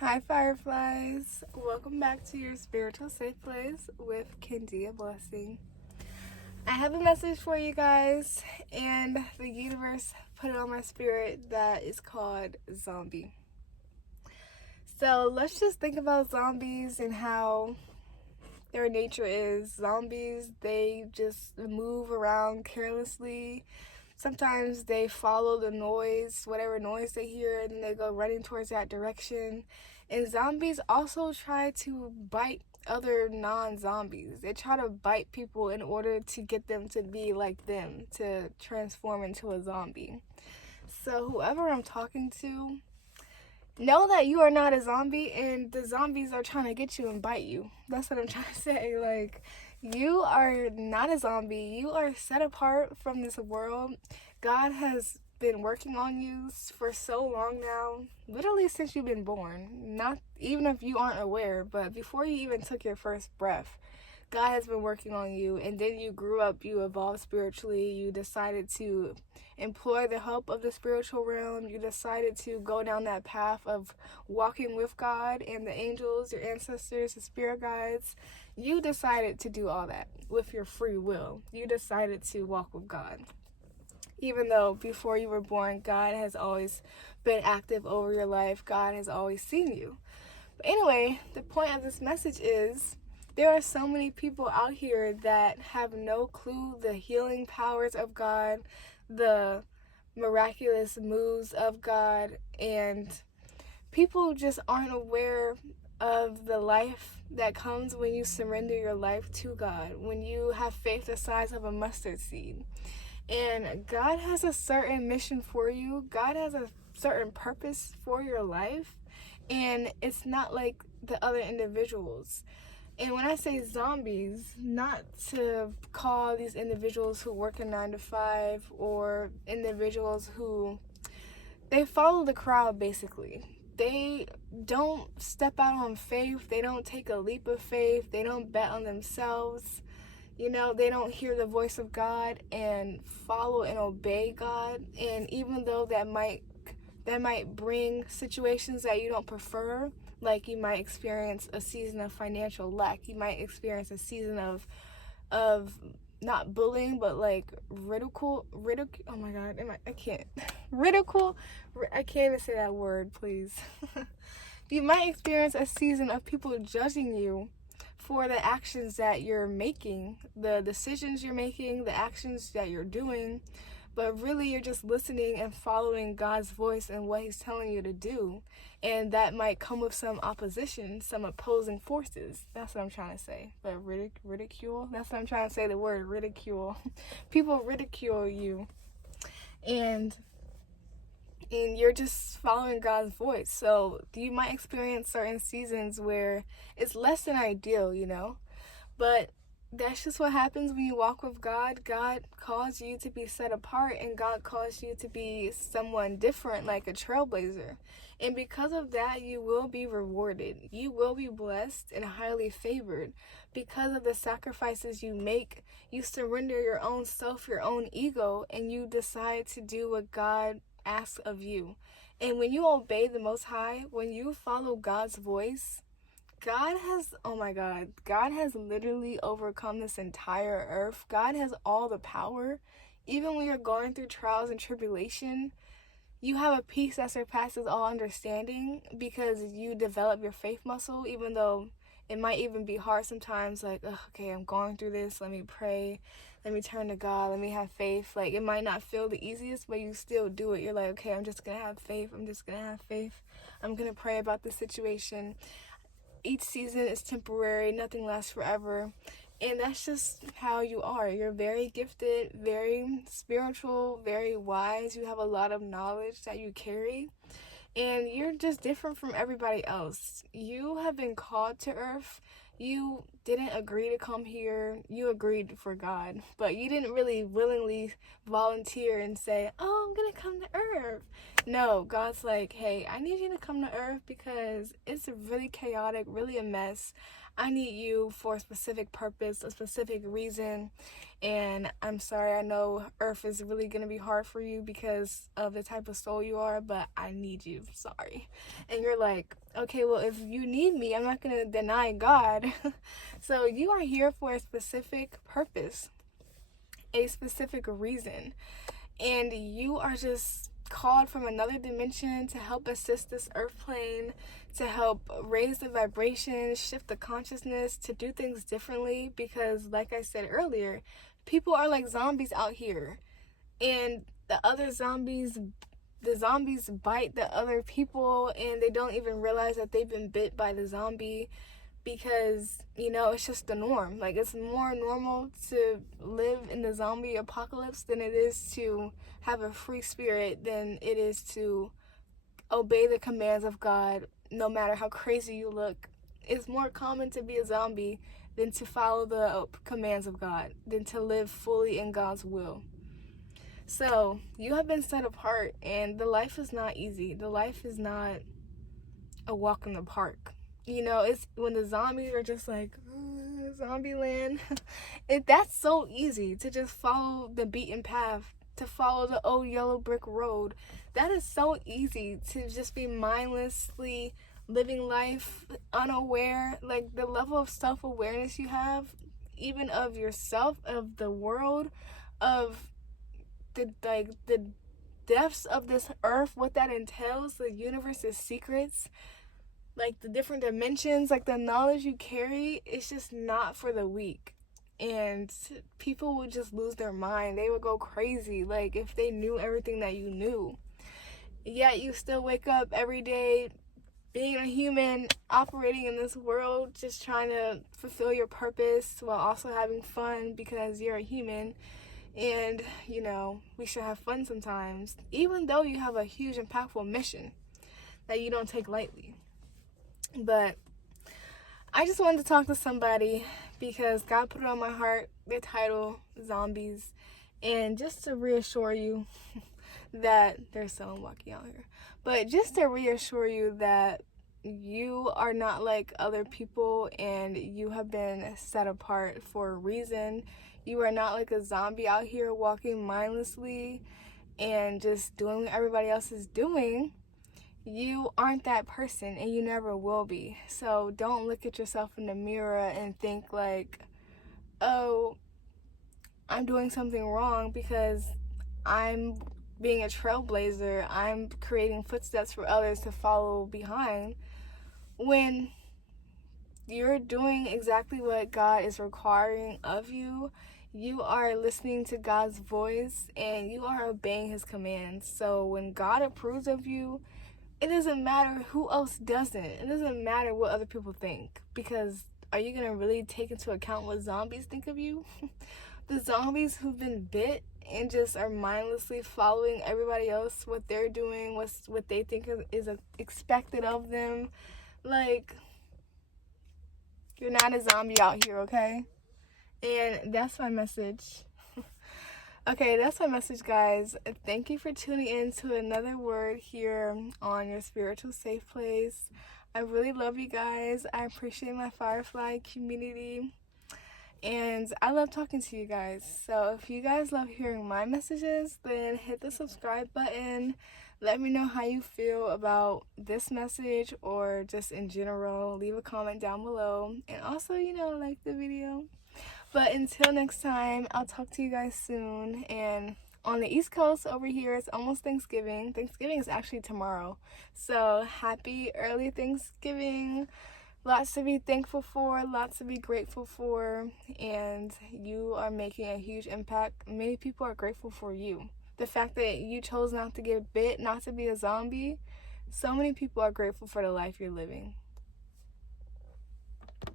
Hi Fireflies, welcome back to your spiritual safe place with Kendi, a blessing. I have a message for you guys, and the universe put it on my spirit that is called zombie. So let's just think about zombies and how their nature is. Zombies, they just move around carelessly. Sometimes they follow the noise, whatever noise they hear, and then they go running towards that direction. And zombies also try to bite other non-zombies. They try to bite people in order to get them to be like them, to transform into a zombie. So whoever I'm talking to, know that you are not a zombie and the zombies are trying to get you and bite you. That's what I'm trying to say. Like, you are not a zombie. You are set apart from this world. God has been working on you for so long now, literally since you've been born. Not even if you aren't aware, but before you even took your first breath, God has been working on you. And then you grew up, you evolved spiritually, you decided to employ the help of the spiritual realm, you decided to go down that path of walking with God and the angels, your ancestors, the spirit guides. You decided to do all that with your free will. You decided to walk with God. Even though before you were born, God has always been active over your life. God has always seen you. But anyway, the point of this message is there are so many people out here that have no clue the healing powers of God, the miraculous moves of God, and people just aren't aware of the life that comes when you surrender your life to God, when you have faith the size of a mustard seed. And God has a certain mission for you. God has a certain purpose for your life. And it's not like the other individuals. And when I say zombies, not to call these individuals who work a 9 to 5 or individuals who, they follow the crowd basically. They don't step out on faith. They don't take a leap of faith. They don't bet on themselves. You know, they don't hear the voice of God and follow and obey God. And even though that might bring situations that you don't prefer, like you might experience a season of financial lack, you might experience a season of not bullying, but like ridicule. Oh my God, I can't ridicule. I can't even say that word, please. You might experience a season of people judging you for the actions that you're making, the decisions you're making, the actions that you're doing, but really you're just listening and following God's voice and what He's telling you to do. And that might come with some opposition, some opposing forces. That's what I'm trying to say. But ridicule, that's what I'm trying to say, the word ridicule. People ridicule you. And you're just following God's voice. So you might experience certain seasons where it's less than ideal, you know, but that's just what happens when you walk with God. God calls you to be set apart, and God calls you to be someone different, like a trailblazer. And because of that, you will be rewarded. You will be blessed and highly favored because of the sacrifices you make. You surrender your own self, your own ego, and you decide to do what God asks of you. And when you obey the Most High, when you follow God's voice, God has literally overcome this entire earth. God has all the power. Even when you're going through trials and tribulation, you have a peace that surpasses all understanding because you develop your faith muscle, even though it might even be hard sometimes, like, okay, I'm going through this, let me pray, let me turn to God, let me have faith. Like, it might not feel the easiest, but you still do it. You're like, okay, I'm just gonna have faith, I'm gonna pray about this situation. Each season is temporary, nothing lasts forever. And that's just how you are. You're very gifted, very spiritual, very wise. You have a lot of knowledge that you carry. And you're just different from everybody else. You have been called to earth. You didn't agree to come here. You agreed for God. But you didn't really willingly volunteer and say, oh, I'm going to come to earth. No, God's like, hey, I need you to come to earth because it's really chaotic, really a mess. I need you for a specific purpose, a specific reason. And I'm sorry, I know earth is really going to be hard for you because of the type of soul you are, but I need you. Sorry. And you're like, okay, well, if you need me, I'm not going to deny God. So you are here for a specific purpose, a specific reason. And you are just called from another dimension to help assist this earth plane, to help raise the vibration, shift the consciousness, to do things differently. Because like I said earlier, people are like zombies out here, and the zombies bite the other people, and they don't even realize that they've been bit by the zombie, because, you know, it's just the norm. Like, it's more normal to live in the zombie apocalypse than it is to have a free spirit, than it is to obey the commands of God, no matter how crazy you look. It's more common to be a zombie than to follow the commands of God, than to live fully in God's will. So, you have been set apart, and the life is not easy. The life is not a walk in the park. You know, it's when the zombies are just like, zombie land. That's so easy to just follow the beaten path, to follow the old yellow brick road. That is so easy to just be mindlessly living life unaware. Like, the level of self-awareness you have, even of yourself, of the world, of the depths of this earth, what that entails, the universe's secrets, like the different dimensions, like the knowledge you carry, it's just not for the weak. And people would just lose their mind. They would go crazy, like, if they knew everything that you knew. Yet you still wake up every day being a human, operating in this world, just trying to fulfill your purpose while also having fun, because you're a human. And, you know, we should have fun sometimes, even though you have a huge, impactful mission that you don't take lightly. But I just wanted to talk to somebody because God put it on my heart, the title, Zombies, and just to reassure you that there's someone walking out here, but just to reassure you that you are not like other people, and you have been set apart for a reason. You are not like a zombie out here walking mindlessly and just doing what everybody else is doing. You aren't that person, and you never will be. So don't look at yourself in the mirror and think like, oh, I'm doing something wrong because I'm being a trailblazer. I'm creating footsteps for others to follow behind, when you're doing exactly what God is requiring of you. You are listening to God's voice, and you are obeying his commands. So when God approves of you, it doesn't matter who else doesn't. It doesn't matter what other people think, because are you going to really take into account what zombies think of you? The zombies who've been bit and just are mindlessly following everybody else, what they're doing, what they think is expected of them. Like, you're not a zombie out here, okay? And that's my message. Okay, that's my message, guys. Thank you for tuning in to another word here on your spiritual safe place. I really love you guys. I appreciate my Firefly community, and I love talking to you guys. So if you guys love hearing my messages, then hit the subscribe button. Let me know how you feel about this message, or just in general. Leave a comment down below, and also, you know, like the video. But until next time, I'll talk to you guys soon. And on the East Coast over here, it's almost Thanksgiving. Thanksgiving is actually tomorrow. So happy early Thanksgiving. Lots to be thankful for, lots to be grateful for. And you are making a huge impact. Many people are grateful for you. The fact that you chose not to get bit, not to be a zombie. So many people are grateful for the life you're living.